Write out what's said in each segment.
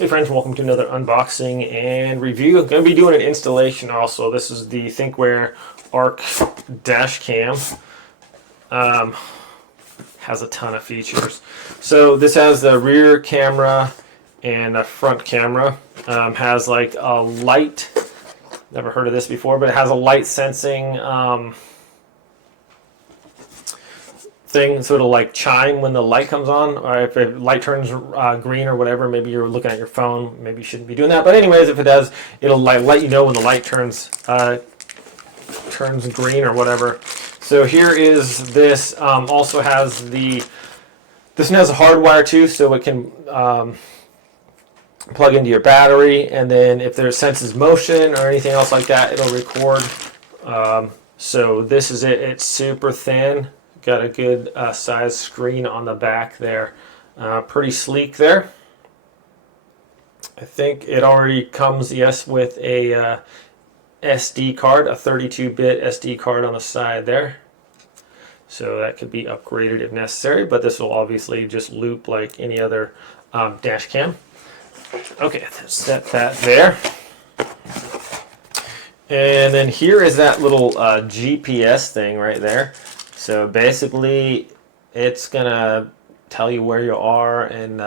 Hey friends, welcome to another unboxing and review. I'm going to be doing an installation also. This is the Thinkware ARC dash cam. Has a ton of features. So this has the rear camera and a front camera. Has like a light, never heard of this before, but it has a light sensing thing, so it'll like chime when the light comes on, or if the light turns green or whatever. Maybe you're looking at your phone, maybe you shouldn't be doing that, but anyways, if it does, it'll like let you know when the light turns green or whatever. So here is this. Also has this one has a hardwire too, so it can plug into your battery, and then if there senses motion or anything else like that, it'll record. So this is it. It's super thin. Got a good size screen on the back there. Pretty sleek there. I think it already comes, yes, with a SD card, a 32-bit SD card on the side there. So that could be upgraded if necessary, but this will obviously just loop like any other dash cam. Okay, set that there. And then here is that little GPS thing right there. So basically, it's gonna tell you where you are and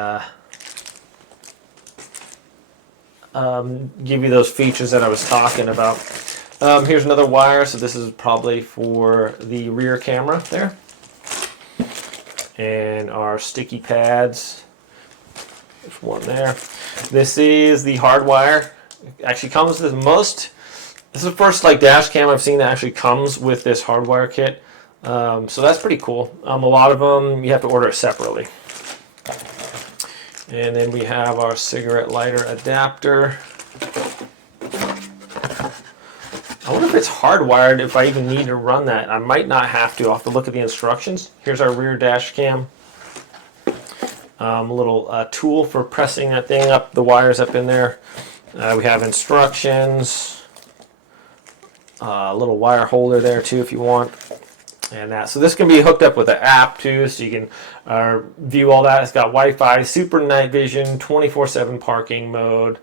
give you those features that I was talking about. Here's another wire, so this is probably for the rear camera there. And our sticky pads. There's one there. This is the hardwire. It actually comes with most. This is the first like dash cam I've seen that actually comes with this hardwire kit. So that's pretty cool. A lot of them you have to order it separately. And then we have our cigarette lighter adapter. I wonder if it's hardwired, if I even need to run that. I might not have to. I'll have to look at the instructions. Here's our rear dash cam. A little tool for pressing that thing up, the wires up in there. We have instructions. A little wire holder there too if you want. And that. So this can be hooked up with an app too, so you can view all that. It's got Wi-Fi, super night vision, 24/7 parking mode,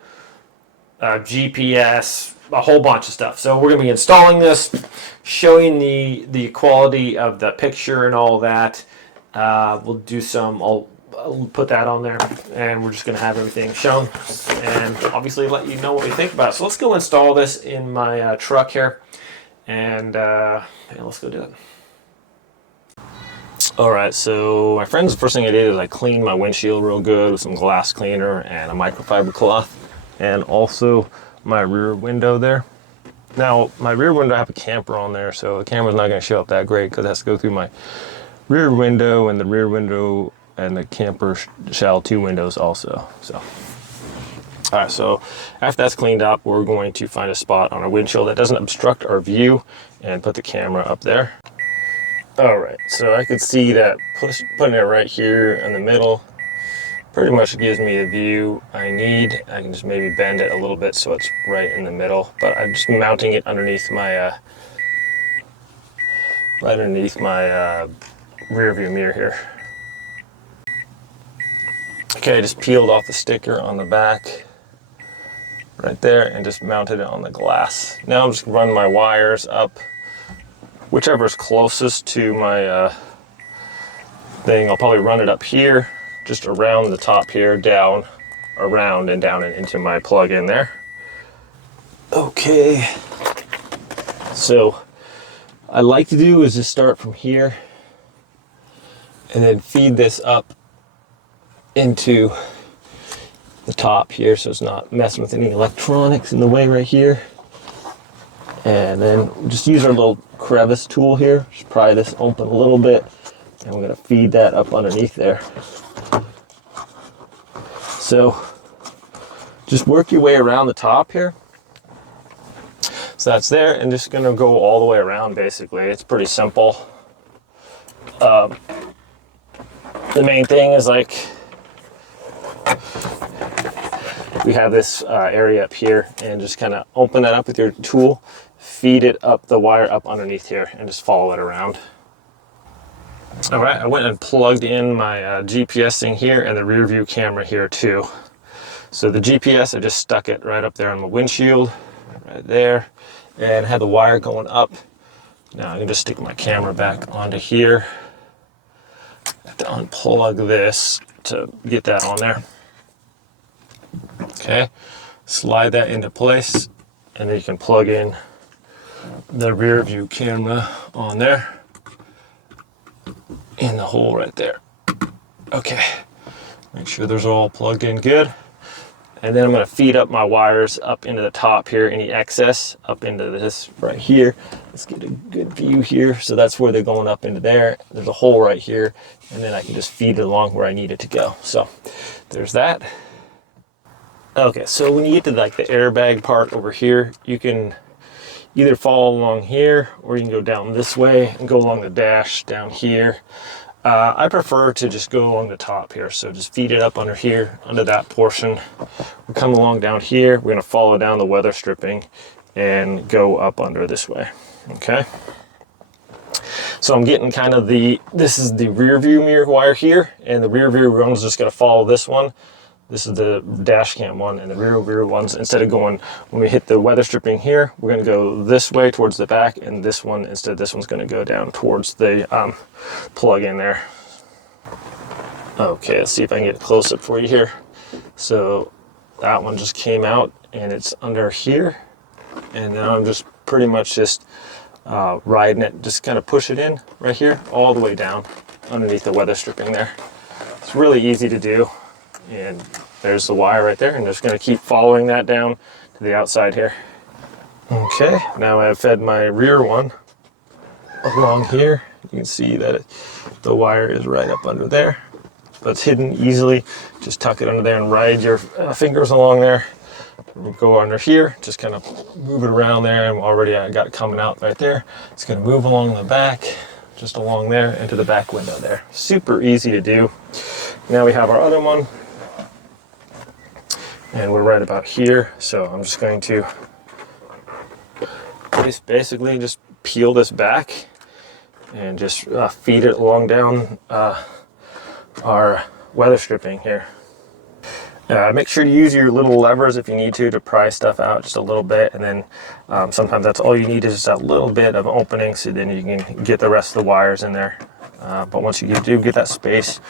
GPS, a whole bunch of stuff. So we're going to be installing this, showing the quality of the picture and all that. We'll do some. I'll put that on there, and we're just going to have everything shown and obviously let you know what we think about it. So let's go install this in my truck here, and yeah, let's go do it. Alright, so my friends, the first thing I did is I cleaned my windshield real good with some glass cleaner and a microfiber cloth, and also my rear window there. Now, my rear window, I have a camper on there, so the camera's not going to show up that great because it has to go through my rear window, and the rear window and the camper shell, two windows also. So, alright, so after that's cleaned up, we're going to find a spot on our windshield that doesn't obstruct our view and put the camera up there. Alright, so I could see that putting it right here in the middle pretty much gives me the view I need. I can just maybe bend it a little bit so it's right in the middle, but I'm just mounting it underneath my rear view mirror here. Okay, I just peeled off the sticker on the back right there and just mounted it on the glass. Now I'm just going to run my wires up whichever is closest to my thing. I'll probably run it up here, just around the top here, down, around, and down and into my plug in there. Okay, so I like to do is just start from here and then feed this up into the top here so it's not messing with any electronics in the way right here. And then just use our little crevice tool here, just pry this open a little bit, and we're going to feed that up underneath there. So just work your way around the top here. So that's there, and just going to go all the way around basically. It's pretty simple. The main thing is like we have this area up here, and just kind of open that up with your tool, feed it up, the wire up underneath here, and just follow it around. All right, I went and plugged in my GPS thing here and the rear view camera here too. So the GPS, I just stuck it right up there on the windshield, right there, and had the wire going up. Now I can just stick my camera back onto here. I have to unplug this to get that on there. Okay, slide that into place, and then you can plug in the rear view camera on there in the hole right there. Okay, make sure those are all plugged in good. And then I'm going to feed up my wires up into the top here, any excess up into this right here. Let's get a good view here. So that's where they're going up into there. There's a hole right here, and then I can just feed it along where I need it to go. So there's that. Okay, so when you get to like the airbag part over here, you can either follow along here, or you can go down this way and go along the dash down here. I prefer to just go along the top here, so just feed it up under here, under that portion. We'll come along down here, we're gonna follow down the weather stripping and go up under this way, okay? So I'm getting kind of this is the rear view mirror wire here, and the rear view one is just gonna follow this one. This is the dash cam one, and the rear view ones, instead of going, when we hit the weather stripping here, we're gonna go this way towards the back, and this one, instead this one's gonna go down towards the plug in there. Okay, let's see if I can get a close up for you here. So that one just came out, and it's under here, and now I'm just pretty much just riding it, just kind of push it in right here, all the way down underneath the weather stripping there. It's really easy to do. And there's the wire right there, and just going to keep following that down to the outside here. Okay, now I've fed my rear one along here. You can see that the wire is right up under there, but it's hidden easily. Just tuck it under there and ride your fingers along there. We'll go under here, just kind of move it around there, and already I got it coming out right there. It's going to move along the back, just along there into the back window there. Super easy to do. Now we have our other one, and we're right about here. So I'm just going to basically just peel this back and just feed it along down our weather stripping here. Make sure to use your little levers if you need to pry stuff out just a little bit, and then sometimes that's all you need is just a little bit of opening, so then you can get the rest of the wires in there. But once you do get that space,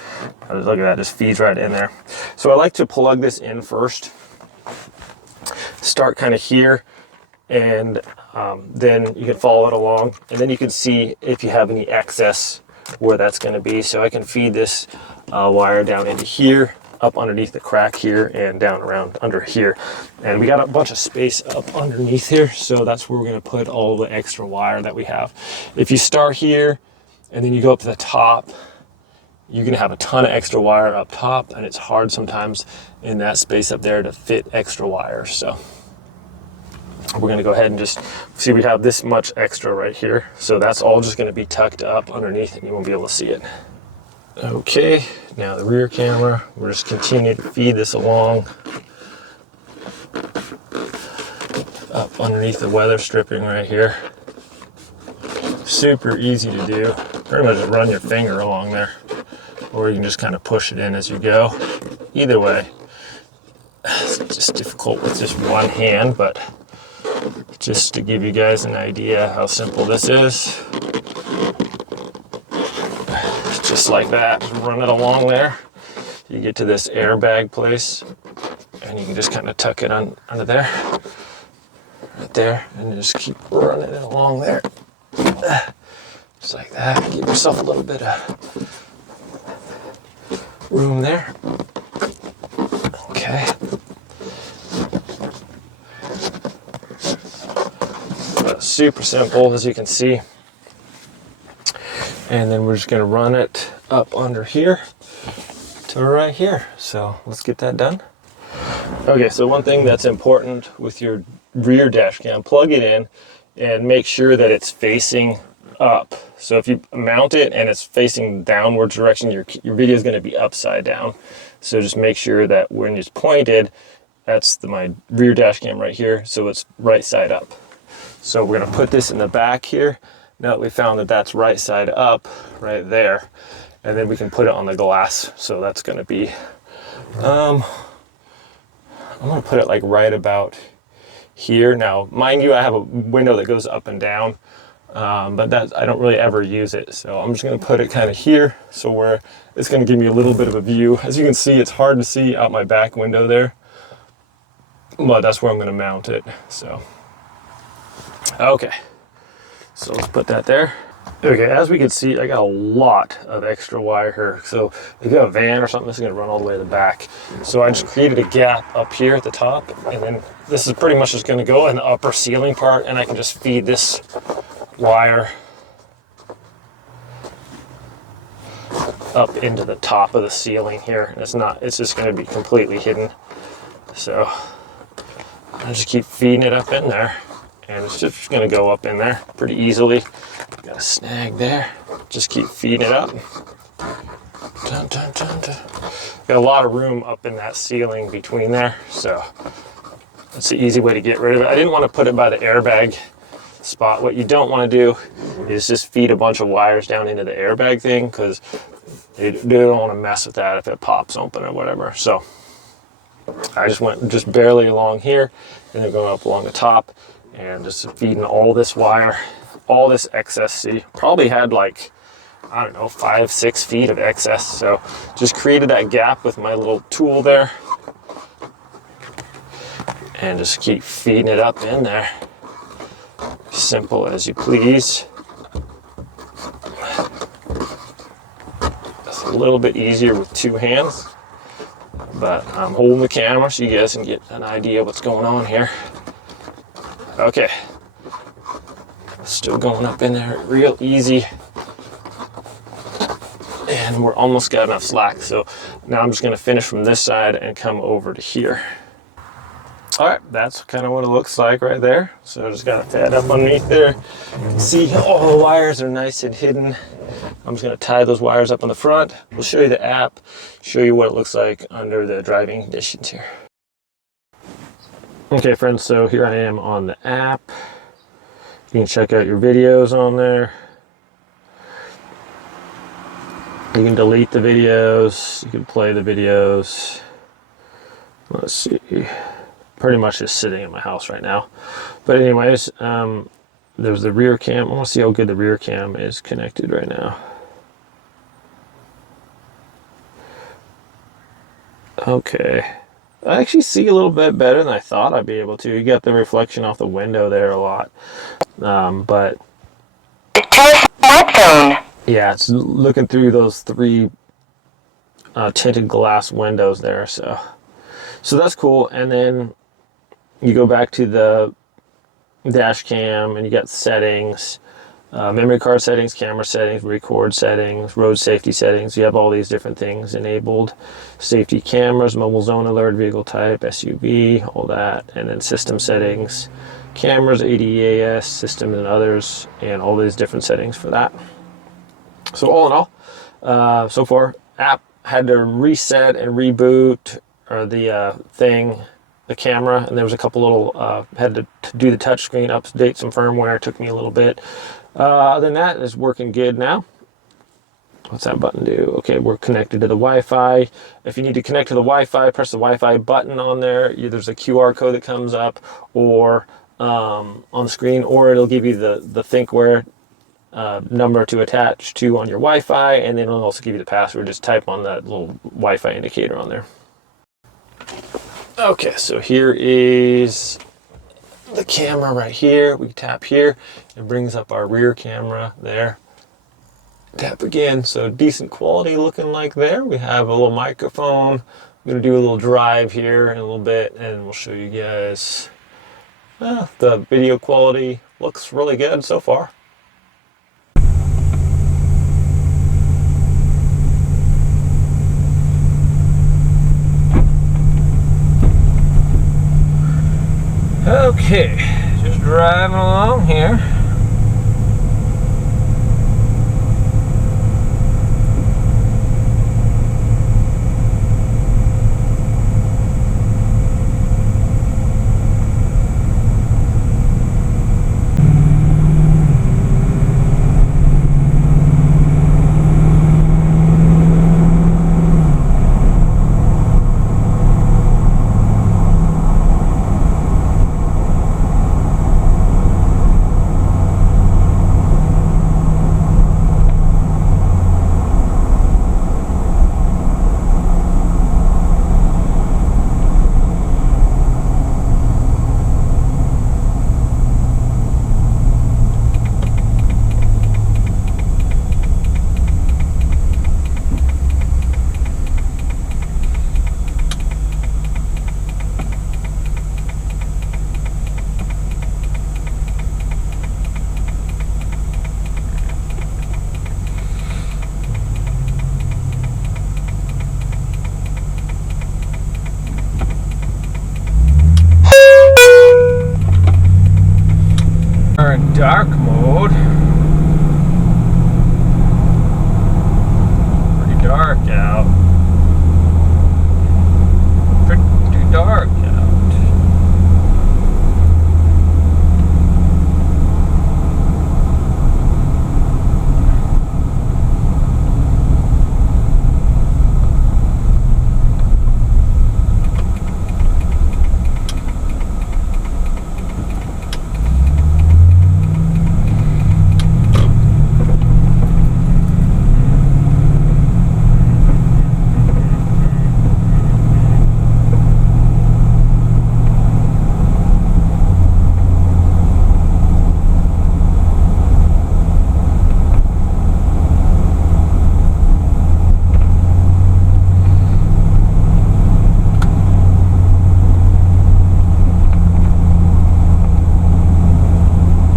look at that, just feeds right in there. So I like to plug this in first, start kind of here, and then you can follow it along, and then you can see if you have any excess where that's going to be. So I can feed this wire down into here, up underneath the crack here, and down around under here. And we got a bunch of space up underneath here, so that's where we're going to put all the extra wire that we have. If you start here and then you go up to the top, you're going to have a ton of extra wire up top, and it's hard sometimes in that space up there to fit extra wire. So we're going to go ahead and just see, we have this much extra right here, so that's all just going to be tucked up underneath, and you won't be able to see it. Okay, now the rear camera, we're just continuing to feed this along up underneath the weather stripping right here. Super easy to do. Pretty much just run your finger along there, or you can just kind of push it in as you go. Either way, it's just difficult with just one hand, but just to give you guys an idea how simple this is. Just like that, just run it along there. You get to this airbag place, and you can just kind of tuck it under there, right there, and just keep running it along there. Just like that. Give yourself a little bit of room there. Okay. Super simple, as you can see. And then we're just going to run it up under here to right here. So let's get that done. Okay, so one thing that's important with your rear dash cam, plug it in and make sure that it's facing up. So if you mount it and it's facing downward direction, your video is going to be upside down. So just make sure that when it's pointed, that's my rear dash cam right here, so it's right side up. So we're going to put this in the back here. Now that we found that that's right side up right there, and then we can put it on the glass. So that's going to be I'm gonna put it like right about here. Now, mind you, I have a window that goes up and down, but that I don't really ever use it. So I'm just gonna put it kind of here, so where it's gonna give me a little bit of a view. As you can see, it's hard to see out my back window there, but that's where I'm gonna mount it. So, okay, so let's put that there. Okay, as we can see, I got a lot of extra wire here. So if you have a van or something, this is gonna run all the way to the back. So I just created a gap up here at the top, and then this is pretty much just gonna go in the upper ceiling part, and I can just feed this wire up into the top of the ceiling here. It's just gonna be completely hidden. So I just keep feeding it up in there, and it's just gonna go up in there pretty easily. Got a snag there. Just keep feeding it up. Dun, dun, dun, dun. Got a lot of room up in that ceiling between there, so that's the easy way to get rid of it. I didn't want to put it by the airbag spot. What you don't want to do is just feed a bunch of wires down into the airbag thing, because you don't want to mess with that if it pops open or whatever. So I just went just barely along here, and then going up along the top, and just feeding all this wire, all this excess. See, probably had like, I don't know, 5-6 feet of excess. So just created that gap with my little tool there, and just keep feeding it up in there. Simple as you please. It's a little bit easier with two hands, but I'm holding the camera so you guys can get an idea of what's going on here. Okay. Still going up in there real easy, and we're almost got enough slack. So now I'm just going to finish from this side and come over to here. All right, that's kind of what it looks like right there. So I just got it fed up underneath there. You can see all the wires are nice and hidden. I'm just going to tie those wires up on the front. We'll show you the app, show you what it looks like under the driving conditions here. Okay friends, so here I am on the app. You can check out your videos on there. You can delete the videos. You can play the videos. Let's see. Pretty much just sitting in my house right now. But anyways, there's the rear cam. I want to see how good the rear cam is connected right now. Okay. I actually see a little bit better than I thought I'd be able to. You got the reflection off the window there a lot. But yeah, it's looking through those three tinted glass windows there. So that's cool. And then you go back to the dash cam, and you got settings, memory card settings, camera settings, record settings, road safety settings. You have all these different things enabled. Safety cameras, mobile zone alert, vehicle type, SUV, all that. And then system settings, cameras, ADAS, system and others, and all these different settings for that. So all in all, so far, app had to reset and reboot the camera, and there was a couple little, had to do the touchscreen, update some firmware. It took me a little bit. Other than that, it's working good now. What's that button do? Okay, we're connected to the Wi-Fi. If you need to connect to the Wi-Fi, press the Wi-Fi button on there. There's a QR code that comes up, or on the screen, or it'll give you the Thinkware number to attach to on your Wi-Fi, and then it'll also give you the password. Just type on that little Wi-Fi indicator on there. Okay, so here is the camera right here. We tap here, it brings up our rear camera there. Tap again, so decent quality looking like there. We have a little microphone. I'm gonna do a little drive here in a little bit, and we'll show you guys. The video quality looks really good so far. Okay, just driving along here.